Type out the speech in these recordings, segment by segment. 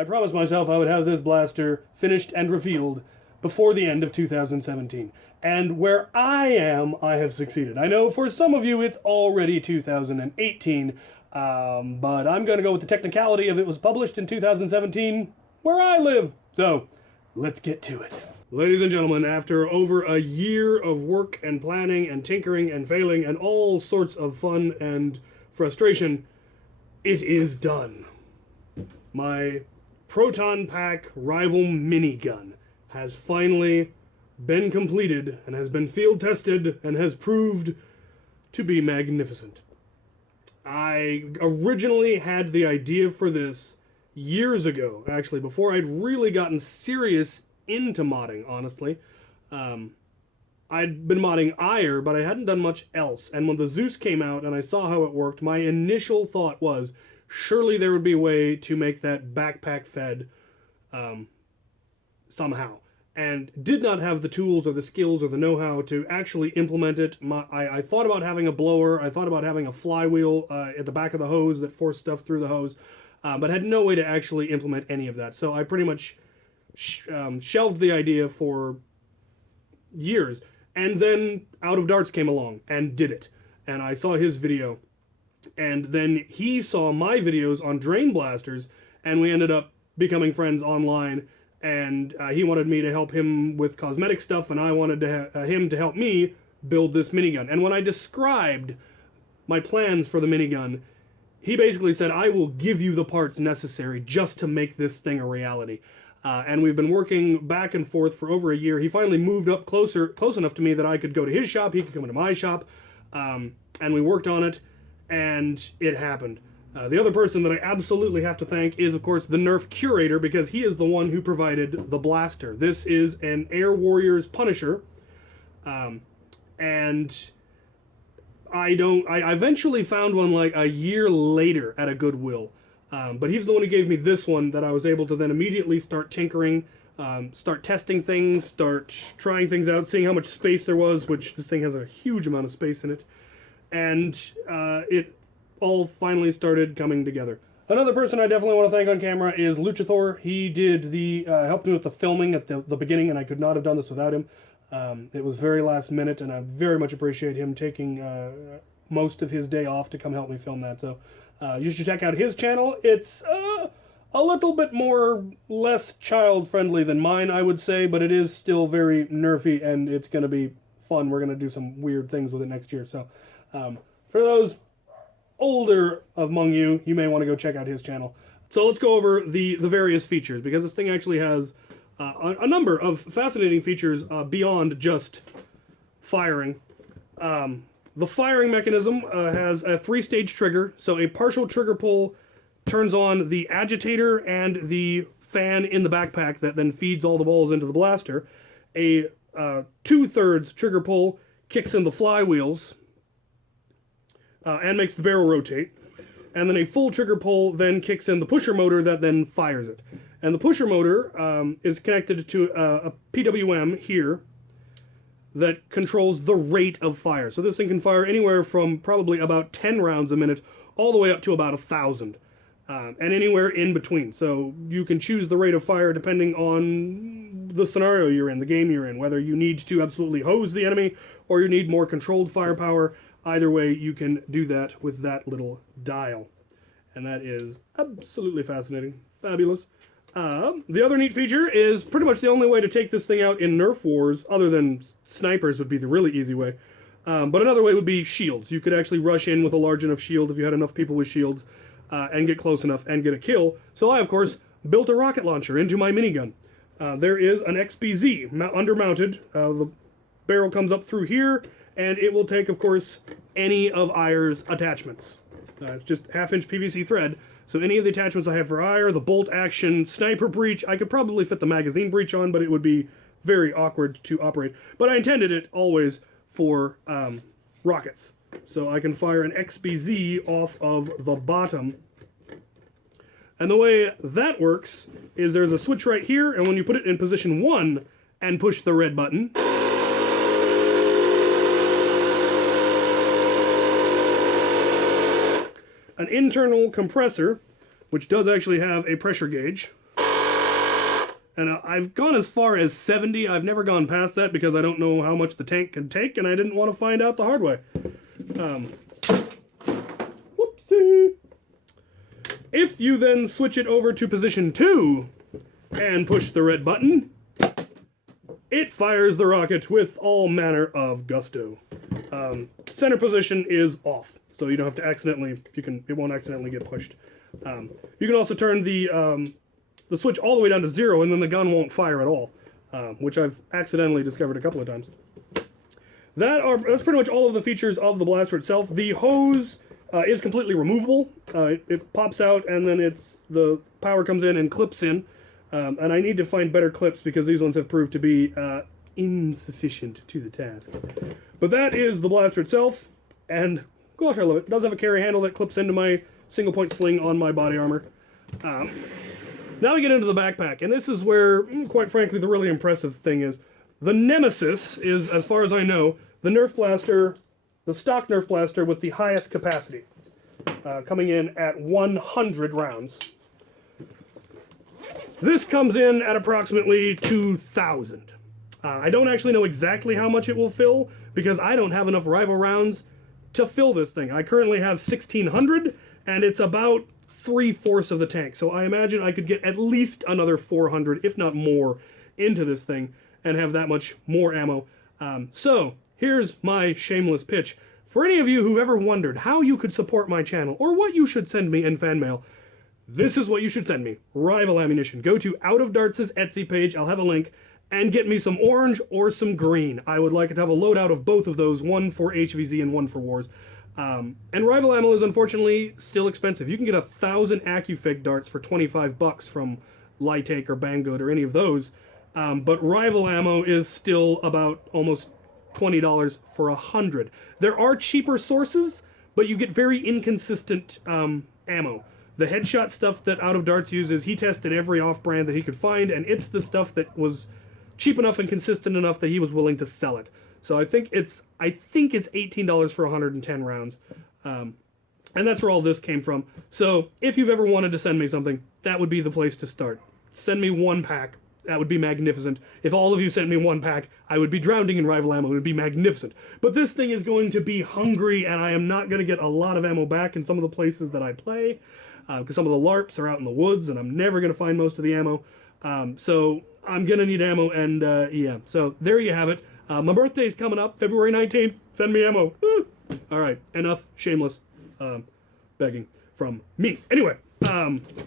I promised myself I would have this blaster finished and revealed before the end of 2017. And where I am, I have succeeded. I know for some of you it's already 2018, but I'm going to go with the technicality of it was published in 2017, where I live. So, let's get to it. Ladies and gentlemen, after over a year of work and planning and tinkering and failing and all sorts of fun and frustration, it is done. My Proton Pack Rival Minigun has finally been completed and has been field tested and has proved to be magnificent. I originally had the idea for this years ago, actually, before I'd really gotten serious into modding, honestly. I'd been modding Ire, but I hadn't done much else. And when the Zeus came out and I saw how it worked, my initial thought was, surely there would be a way to make that backpack fed somehow. And did not have the tools or the skills or the know-how to actually implement it. I thought about having a blower. I thought about having a flywheel at the back of the hose that forced stuff through the hose, but had no way to actually implement any of that. So I pretty much shelved the idea for years. And then Out of Darts came along and did it. And I saw his video. And then he saw my videos on drain blasters, and we ended up becoming friends online. And he wanted me to help him with cosmetic stuff, and I wanted him to help me build this minigun. And when I described my plans for the minigun, he basically said, I will give you the parts necessary just to make this thing a reality. And we've been working back and forth for over a year. He finally moved up close enough to me that I could go to his shop, he could come into my shop, and we worked on it, and it happened. The other person that I absolutely have to thank is, of course, the Nerf Curator, because he is the one who provided the blaster. This is an Air Warriors Punisher, and I eventually found one like a year later at a Goodwill, but he's the one who gave me this one that I was able to then immediately start tinkering, start testing things, start trying things out, seeing how much space there was, which this thing has a huge amount of space in it, and it all finally started coming together. Another person I definitely want to thank on camera is Luchathor. He did helped me with the filming at the beginning, and I could not have done this without him. It was very last minute, and I very much appreciate him taking most of his day off to come help me film that. So you should check out his channel. It's a little bit less child-friendly than mine, I would say, but it is still very nerfy, and it's going to be fun. We're going to do some weird things with it next year. So for those older among you, you may want to go check out his channel. So let's go over the various features, because this thing actually has a number of fascinating features beyond just firing. The firing mechanism has a 3-stage trigger, so a partial trigger pull turns on the agitator and the fan in the backpack that then feeds all the balls into the blaster. A 2/3 trigger pull kicks in the flywheels, and makes the barrel rotate. And then a full trigger pull then kicks in the pusher motor that then fires it. And the pusher motor is connected to a PWM here that controls the rate of fire. So this thing can fire anywhere from probably about 10 rounds a minute all the way up to about 1,000. And anywhere in between. So you can choose the rate of fire depending on the scenario you're in, the game you're in, whether you need to absolutely hose the enemy or you need more controlled firepower. Either way, you can do that with that little dial. And that is absolutely fascinating. Fabulous. The other neat feature is pretty much the only way to take this thing out in Nerf Wars, other than snipers would be the really easy way. But another way would be shields. You could actually rush in with a large enough shield if you had enough people with shields and get close enough and get a kill. So I, of course, built a rocket launcher into my minigun. There is an XBZ undermounted. The barrel comes up through here, and it will take, of course, any of Ire's attachments. It's just 1/2-inch PVC thread, so any of the attachments I have for Ire, the bolt action sniper breech, I could probably fit the magazine breech on, but it would be very awkward to operate. But I intended it always for rockets. So I can fire an XBZ off of the bottom. And the way that works is there's a switch right here, and when you put it in position 1 and push the red button, an internal compressor, which does actually have a pressure gauge, And I've gone as far as 70. I've never gone past that because I don't know how much the tank can take, and I didn't want to find out the hard way. Whoopsie. If you then switch it over to position 2 and push the red button, it fires the rocket with all manner of gusto. Center position is off, so you don't have to accidentally, it won't accidentally get pushed. You can also turn the switch all the way down to 0, and then the gun won't fire at all, which I've accidentally discovered a couple of times. That's pretty much all of the features of the blaster itself. The hose is completely removable. It pops out, and then the power comes in and clips in. And I need to find better clips because these ones have proved to be insufficient to the task. But that is the blaster itself, and gosh, I love it. It does have a carry handle that clips into my single point sling on my body armor. Now we get into the backpack, and this is where, quite frankly, the really impressive thing is. The Nemesis is, as far as I know, the Nerf blaster, the stock Nerf blaster with the highest capacity, coming in at 100 rounds. This comes in at approximately 2,000. I don't actually know exactly how much it will fill, because I don't have enough rival rounds to fill this thing. I currently have 1,600, and it's about 3/4 of the tank, so I imagine I could get at least another 400, if not more, into this thing, and have that much more ammo. So, here's my shameless pitch. For any of you who ever wondered how you could support my channel, or what you should send me in fan mail, this is what you should send me. Rival ammunition. Go to Out of Darts' Etsy page, I'll have a link, and get me some orange or some green. I would like to have a loadout of both of those, one for HVZ and one for Wars. And Rival ammo is unfortunately still expensive. You can get 1,000 AccuFig darts for $25 from Lightake or Banggood or any of those. But Rival ammo is still about almost $20 for 100. There are cheaper sources, but you get very inconsistent ammo. The headshot stuff that Out of Darts uses, he tested every off-brand that he could find, and it's the stuff that was cheap enough and consistent enough that he was willing to sell it. So I think it's $18 for 110 rounds. And that's where all this came from. So if you've ever wanted to send me something, that would be the place to start. Send me one pack. That would be magnificent. If all of you sent me one pack, I would be drowning in rival ammo. It would be magnificent. But this thing is going to be hungry, and I am not going to get a lot of ammo back in some of the places that I play, because some of the LARPs are out in the woods, and I'm never going to find most of the ammo. So I'm going to need ammo, and yeah. So there you have it. My birthday's coming up, February 19th. Send me ammo. All right, enough shameless begging from me. Anyway.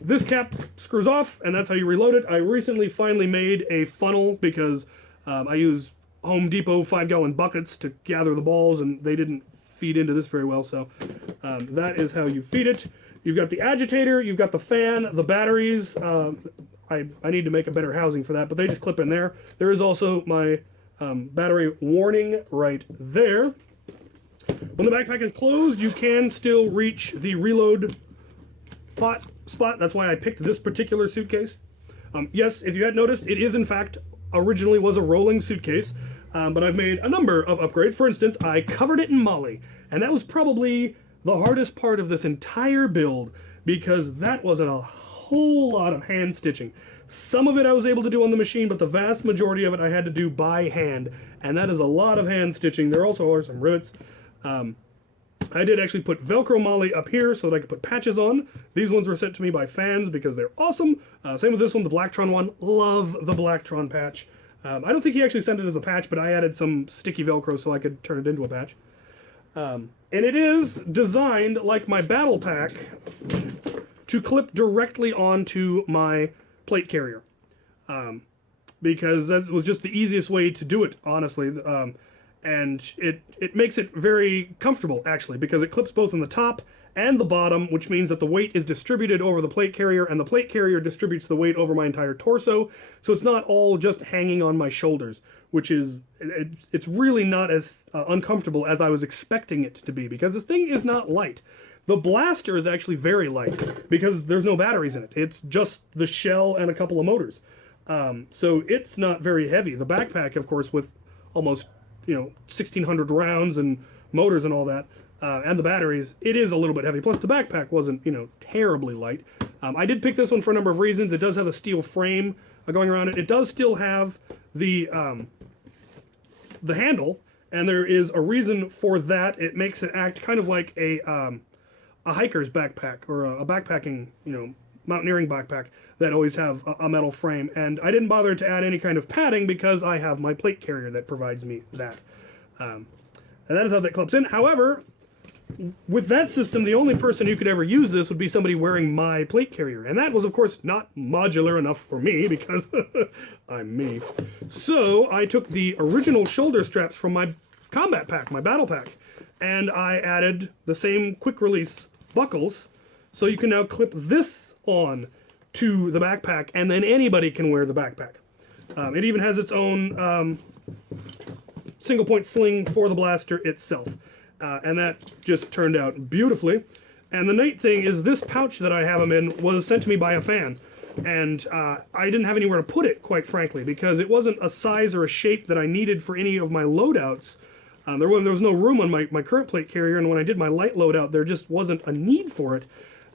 This cap screws off, and that's how you reload it. I recently finally made a funnel because I use Home Depot 5-gallon buckets to gather the balls, and they didn't feed into this very well, so that is how you feed it. You've got the agitator, you've got the fan, the batteries. I need to make a better housing for that, but they just clip in there. There is also my battery warning right there. When the backpack is closed, you can still reach the reload spot. That's why I picked this particular suitcase. Yes, if you had noticed, it is in fact originally was a rolling suitcase, but I've made a number of upgrades. For instance, I covered it in moly, and that was probably the hardest part of this entire build because that wasn't a whole lot of hand stitching. Some of it I was able to do on the machine, but the vast majority of it I had to do by hand, and that is a lot of hand stitching. There also are some rivets. I did actually put Velcro moly up here so that I could put patches on. These ones were sent to me by fans because they're awesome. Same with this one, the Blacktron one. Love the Blacktron patch. I don't think he actually sent it as a patch, but I added some sticky Velcro so I could turn it into a patch. And it is designed like my battle pack to clip directly onto my plate carrier. Because that was just the easiest way to do it, honestly. And it makes it very comfortable, actually, because it clips both on the top and the bottom, which means that the weight is distributed over the plate carrier, and the plate carrier distributes the weight over my entire torso, so it's not all just hanging on my shoulders, which is, it's really not as uncomfortable as I was expecting it to be, because this thing is not light. The blaster is actually very light, because there's no batteries in it. It's just the shell and a couple of motors. So it's not very heavy. The backpack, of course, with almost 1,600 rounds and motors and all that, and the batteries, it is a little bit heavy. Plus the backpack wasn't, terribly light. I did pick this one for a number of reasons. It does have a steel frame, going around it. It does still have the handle, and there is a reason for that. It makes it act kind of like a hiker's backpack, or a backpacking, mountaineering backpack that always have a metal frame. And I didn't bother to add any kind of padding because I have my plate carrier that provides me that. And that is how that clips in. However, with that system, the only person who could ever use this would be somebody wearing my plate carrier. And that was, of course, not modular enough for me because I'm me. So I took the original shoulder straps from my combat pack, my battle pack, and I added the same quick release buckles. So you can now clip this on to the backpack, and then anybody can wear the backpack. It even has its own single point sling for the blaster itself. And that just turned out beautifully. And the neat thing is this pouch that I have them in was sent to me by a fan. And I didn't have anywhere to put it, quite frankly, because it wasn't a size or a shape that I needed for any of my loadouts. There was no room on my current plate carrier, and when I did my light loadout, there just wasn't a need for it.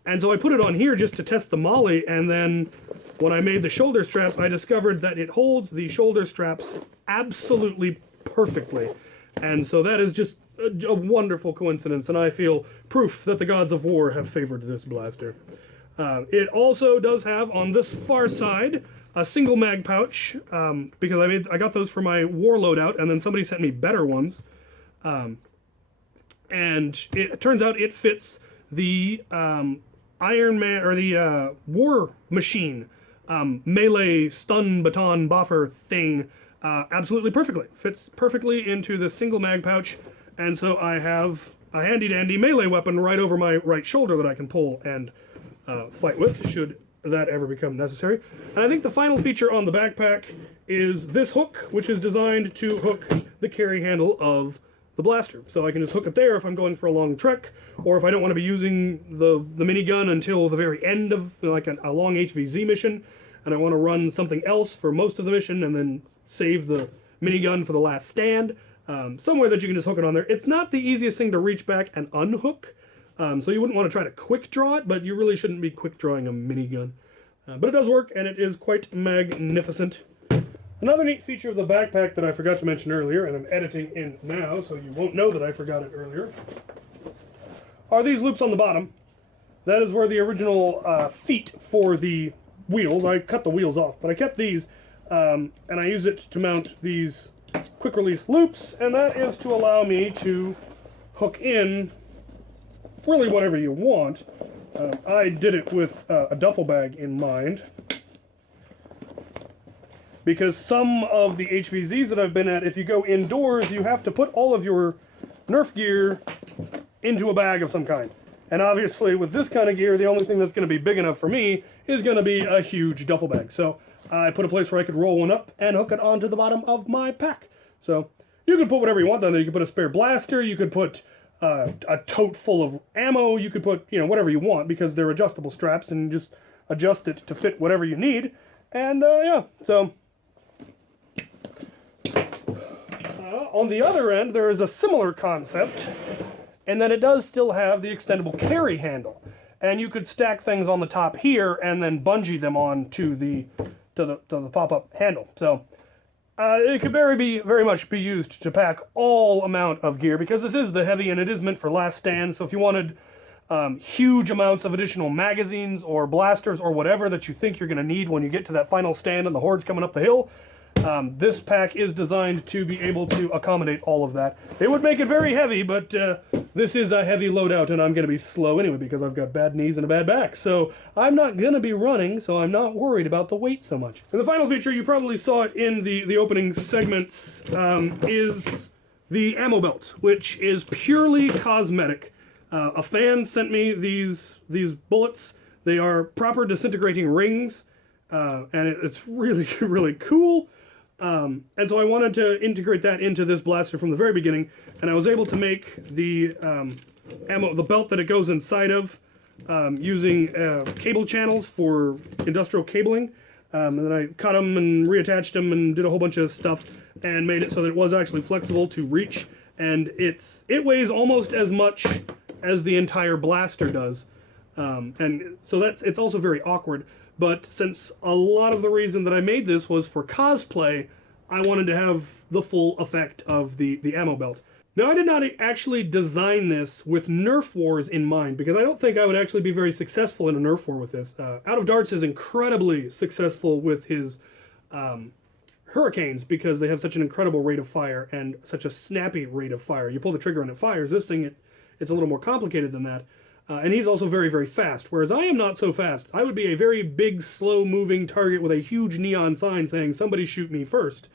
And so I put it on here just to test the molly, and then when I made the shoulder straps, I discovered that it holds the shoulder straps absolutely perfectly. And so that is just a wonderful coincidence, and I feel proof that the gods of war have favored this blaster. It also does have, on this far side, a single mag pouch, because I got those for my war loadout, and then somebody sent me better ones. And it turns out it fits the Iron Man, or the War Machine melee stun baton boffer thing absolutely perfectly. Fits perfectly into the single mag pouch, and so I have a handy dandy melee weapon right over my right shoulder that I can pull and fight with, should that ever become necessary. And I think the final feature on the backpack is this hook, which is designed to hook the carry handle of the blaster. So I can just hook it there if I'm going for a long trek, or if I don't want to be using the minigun until the very end of like a long HVZ mission, and I want to run something else for most of the mission and then save the minigun for the last stand. Somewhere that you can just hook it on there. It's not the easiest thing to reach back and unhook, so you wouldn't want to try to quick draw it, but you really shouldn't be quick drawing a minigun. But it does work, and it is quite magnificent. Another neat feature of the backpack that I forgot to mention earlier, and I'm editing in now, so you won't know that I forgot it earlier, are these loops on the bottom. That is where the original feet for the wheels, I cut the wheels off, but I kept these, and I use it to mount these quick release loops, and that is to allow me to hook in really whatever you want. I did it with a duffel bag in mind, because some of the HVZs that I've been at, if you go indoors, you have to put all of your Nerf gear into a bag of some kind. And obviously with this kind of gear, the only thing that's going to be big enough for me is going to be a huge duffel bag. So I put a place where I could roll one up and hook it onto the bottom of my pack. So you could put whatever you want down there. You could put a spare blaster, you could put a tote full of ammo, you could put, whatever you want, because they're adjustable straps, and just adjust it to fit whatever you need. And yeah, so on the other end, there is a similar concept, and that it does still have the extendable carry handle. And you could stack things on the top here and then bungee them on to the pop-up handle. So it could very much be used to pack all amount of gear, because this is the heavy and it is meant for last stand. So if you wanted huge amounts of additional magazines or blasters or whatever that you think you're going to need when you get to that final stand and the horde's coming up the hill, this pack is designed to be able to accommodate all of that. It would make it very heavy, but this is a heavy loadout, and I'm going to be slow anyway because I've got bad knees and a bad back. So I'm not going to be running, so I'm not worried about the weight so much. And the final feature, you probably saw it in the opening segments, is the ammo belt, which is purely cosmetic. A fan sent me these bullets. They are proper disintegrating rings, and it's really, really cool. And so I wanted to integrate that into this blaster from the very beginning, and I was able to make the the belt that it goes inside of, using cable channels for industrial cabling. And then I cut them and reattached them and did a whole bunch of stuff and made it so that it was actually flexible to reach. And it weighs almost as much as the entire blaster does. And so it's also very awkward. But since a lot of the reason that I made this was for cosplay, I wanted to have the full effect of the ammo belt. Now, I did not actually design this with Nerf Wars in mind, because I don't think I would actually be very successful in a Nerf War with this. Out of Darts is incredibly successful with his hurricanes, because they have such an incredible rate of fire and such a snappy rate of fire. You pull the trigger and it fires. This thing, it's a little more complicated than that. And he's also very, very fast, whereas I am not so fast. I would be a very big, slow-moving target with a huge neon sign saying, "Somebody shoot me first."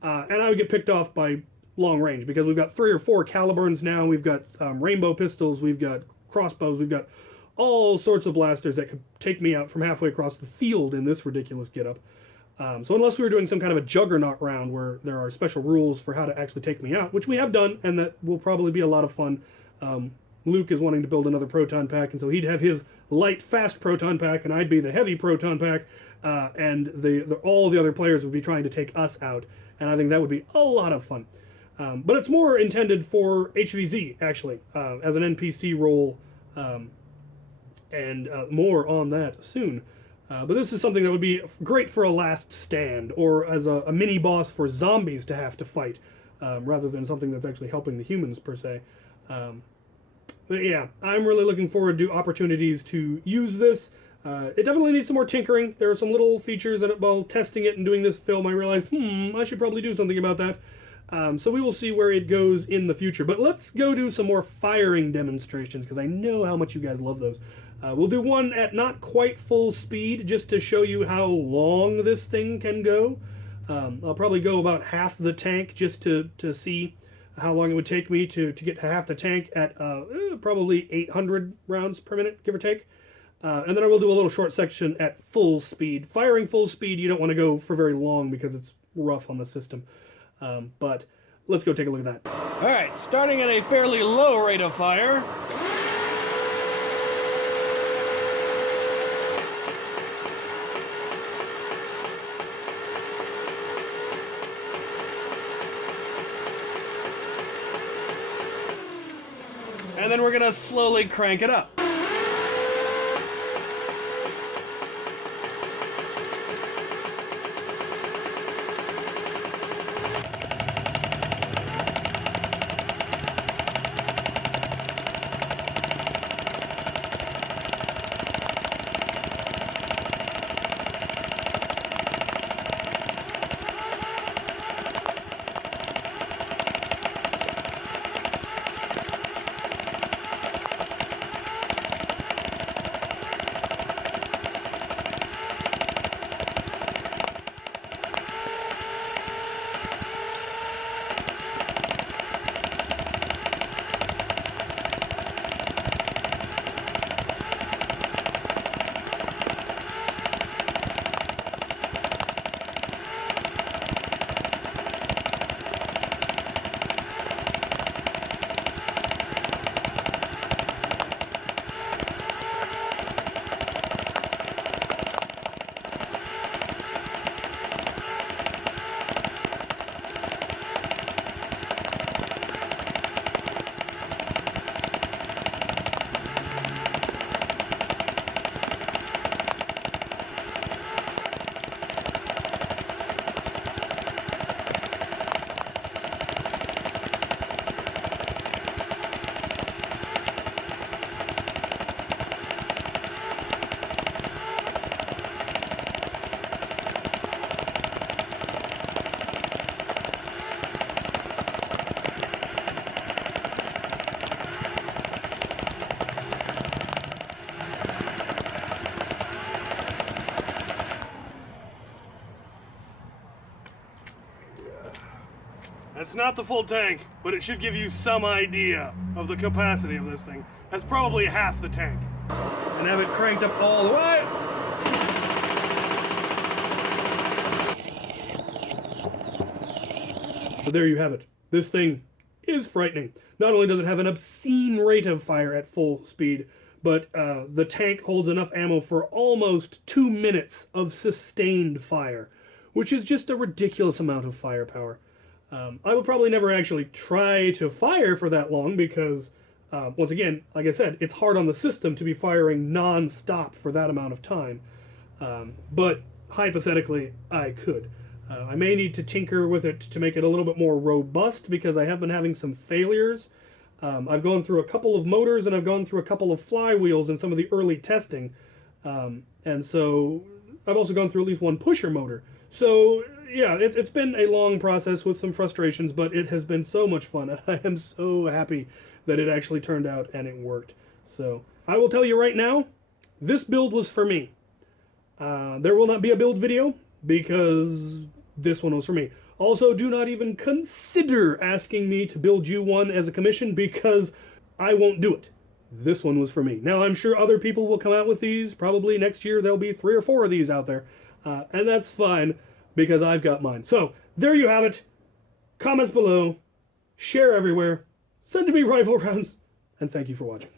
And I would get picked off by long range, because we've got 3 or 4 Caliburns now, we've got rainbow pistols, we've got crossbows, we've got all sorts of blasters that could take me out from halfway across the field in this ridiculous getup. So unless we were doing some kind of a juggernaut round where there are special rules for how to actually take me out, which we have done, and that will probably be a lot of fun. Luke is wanting to build another proton pack, and so he'd have his light, fast proton pack, and I'd be the heavy proton pack, and all the other players would be trying to take us out, and I think that would be a lot of fun. But it's more intended for HVZ, actually, as an NPC role, and more on that soon. But this is something that would be great for a last stand, or as a mini-boss for zombies to have to fight, rather than something that's actually helping the humans, per se. But yeah, I'm really looking forward to opportunities to use this. It definitely needs some more tinkering. There are some little features that, while testing it and doing this film, I realized, I should probably do something about that. So we will see where it goes in the future. But let's go do some more firing demonstrations, because I know how much you guys love those. We'll do one at not quite full speed, just to show you how long this thing can go. I'll probably go about half the tank, just to see how long it would take me to get half the tank at probably 800 rounds per minute, give or take. And then I will do a little short section at full speed. Firing full speed, you don't want to go for very long, because it's rough on the system. But let's go take a look at that. All right, starting at a fairly low rate of fire. And then we're gonna slowly crank it up. That's not the full tank, but it should give you some idea of the capacity of this thing. That's probably half the tank. And have it cranked up all the way. So there you have it. This thing is frightening. Not only does it have an obscene rate of fire at full speed, but the tank holds enough ammo for almost 2 minutes of sustained fire, which is just a ridiculous amount of firepower. I would probably never actually try to fire for that long because, once again, like I said, it's hard on the system to be firing non-stop for that amount of time. But hypothetically, I could. I may need to tinker with it to make it a little bit more robust because I have been having some failures. I've gone through a couple of motors and I've gone through a couple of flywheels in some of the early testing. And so I've also gone through at least one pusher motor. So yeah, it's been a long process with some frustrations, but it has been so much fun. And I am so happy that it actually turned out and it worked. So I will tell you right now, this build was for me. There will not be a build video because this one was for me. Also, do not even consider asking me to build you one as a commission because I won't do it. This one was for me. Now, I'm sure other people will come out with these. Probably next year there'll be 3 or 4 of these out there. And that's fine because I've got mine. So, there you have it. Comments below. Share everywhere. Send to me rifle rounds. And thank you for watching.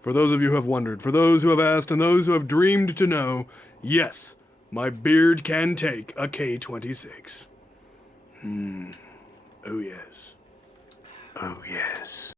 For those of you who have wondered, for those who have asked, and those who have dreamed to know, yes, my beard can take a K-26. Oh yes. Oh yes.